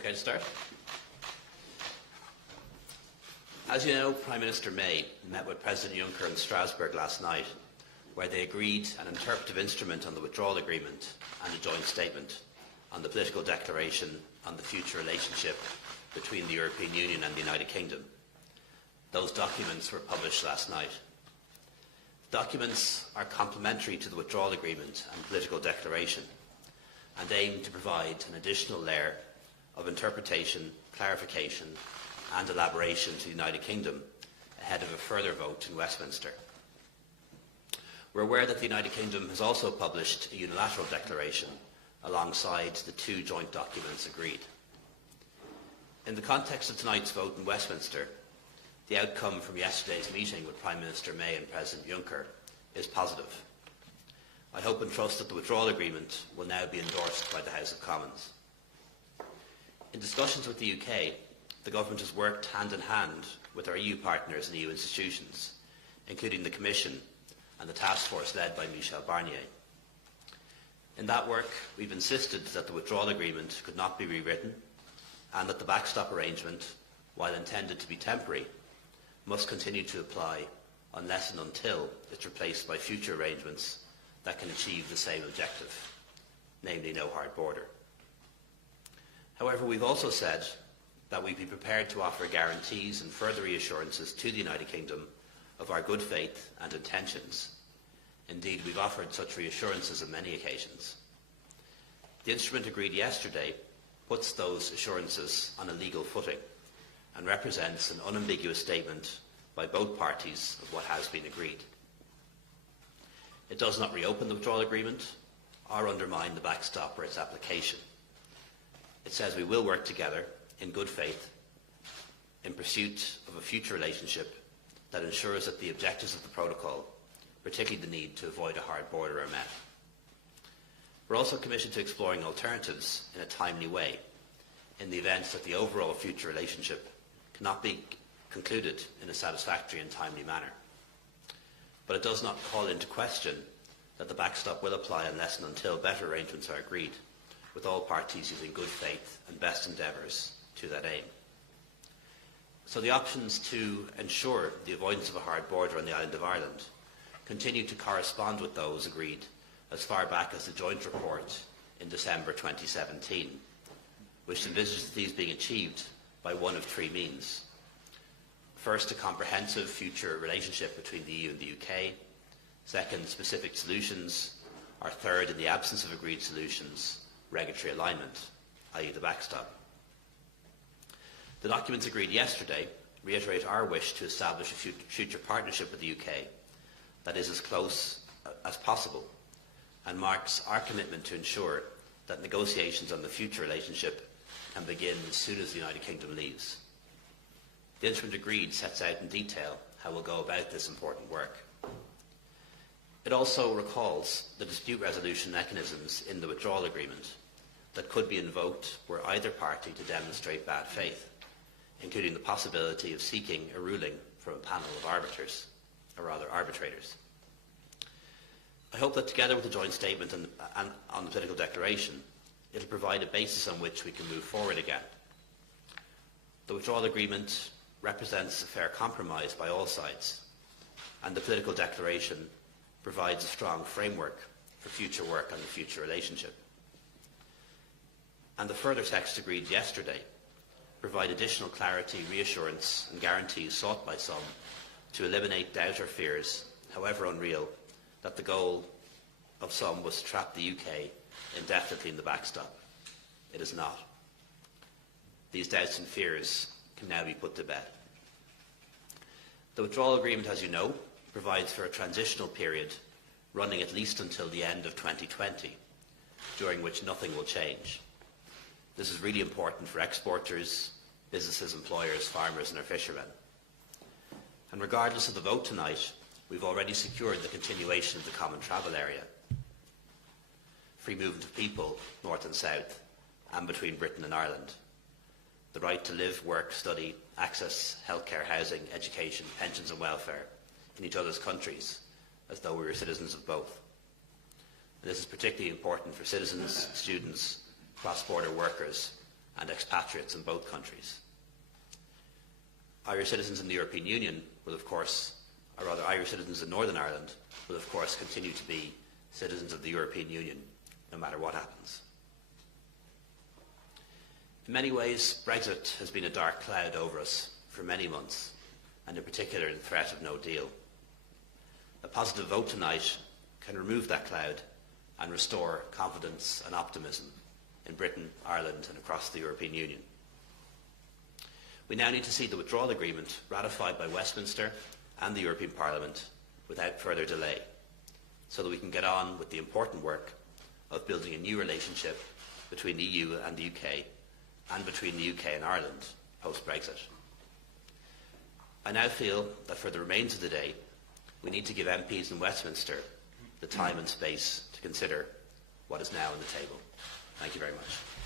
Okay to start? As you know, Prime Minister May met with President Juncker in Strasbourg last night, where they agreed an interpretive instrument on the withdrawal agreement and a joint statement on the political declaration on the future relationship between the European Union and the United Kingdom. Those documents were published last night. Documents are complementary to the withdrawal agreement and political declaration and aim to provide an additional layer of interpretation, clarification and elaboration to the United Kingdom ahead of a further vote in Westminster. We're aware that the United Kingdom has also published a unilateral declaration alongside the two joint documents agreed. In the context of tonight's vote in Westminster, the outcome from yesterday's meeting with Prime Minister May and President Juncker is positive. I hope and trust that the withdrawal agreement will now be endorsed by the House of Commons. In discussions with the UK, the Government has worked hand in hand with our EU partners and EU institutions, including the Commission and the task force led by Michel Barnier. In that work, we've insisted that the withdrawal agreement could not be rewritten and that the backstop arrangement, while intended to be temporary, must continue to apply unless and until it's replaced by future arrangements that can achieve the same objective, namely no hard border. However, we've also said that we'd be prepared to offer guarantees and further reassurances to the United Kingdom of our good faith and intentions. Indeed, we've offered such reassurances on many occasions. The instrument agreed yesterday puts those assurances on a legal footing and represents an unambiguous statement by both parties of what has been agreed. It does not reopen the withdrawal agreement or undermine the backstop or its application. It says we will work together in good faith in pursuit of a future relationship that ensures that the objectives of the protocol, particularly the need to avoid a hard border, are met. We're also committed to exploring alternatives in a timely way in the event that the overall future relationship cannot be concluded in a satisfactory and timely manner. But it does not call into question that the backstop will apply unless and until better arrangements are agreed, with all parties using good faith and best endeavours to that aim. So the options to ensure the avoidance of a hard border on the island of Ireland continue to correspond with those agreed as far back as the joint report in December 2017, which envisages these being achieved by one of three means. First, a comprehensive future relationship between the EU and the UK. Second, specific solutions. Or third, in the absence of agreed solutions, regulatory alignment, i.e. the backstop. The documents agreed yesterday reiterate our wish to establish a future partnership with the UK that is as close as possible and marks our commitment to ensure that negotiations on the future relationship can begin as soon as the United Kingdom leaves. The instrument agreed sets out in detail how we'll go about this important work. It also recalls the dispute resolution mechanisms in the withdrawal agreement that could be invoked were either party to demonstrate bad faith, including the possibility of seeking a ruling from a panel of arbitrators. I hope that together with the joint statement and on the political declaration, it will provide a basis on which we can move forward again. The withdrawal agreement represents a fair compromise by all sides, and the political declaration provides a strong framework for future work on the future relationship. And the further text agreed yesterday provide additional clarity, reassurance and guarantees sought by some to eliminate doubt or fears, however unreal, that the goal of some was to trap the UK indefinitely in the backstop. It is not. These doubts and fears can now be put to bed. The withdrawal agreement, as you know, provides for a transitional period running at least until the end of 2020, during which nothing will change. This is really important for exporters, businesses, employers, farmers and our fishermen. And regardless of the vote tonight, we've already secured the continuation of the common travel area, free movement of people north and south and between Britain and Ireland, the right to live, work, study, access healthcare, housing, education, pensions and welfare in each other's countries as though we were citizens of both. And this is particularly important for citizens, students, cross-border workers and expatriates in both countries. Irish citizens in the European Union will, of course, or rather Irish citizens in Northern Ireland will, of course, continue to be citizens of the European Union, no matter what happens. In many ways, Brexit has been a dark cloud over us for many months, and in particular the threat of no deal. A positive vote tonight can remove that cloud and restore confidence and optimism in Britain, Ireland and across the European Union. We now need to see the withdrawal agreement ratified by Westminster and the European Parliament without further delay, so that we can get on with the important work of building a new relationship between the EU and the UK, and between the UK and Ireland post-Brexit. I now feel that for the remains of the day, we need to give MPs in Westminster the time and space to consider what is now on the table. Thank you very much.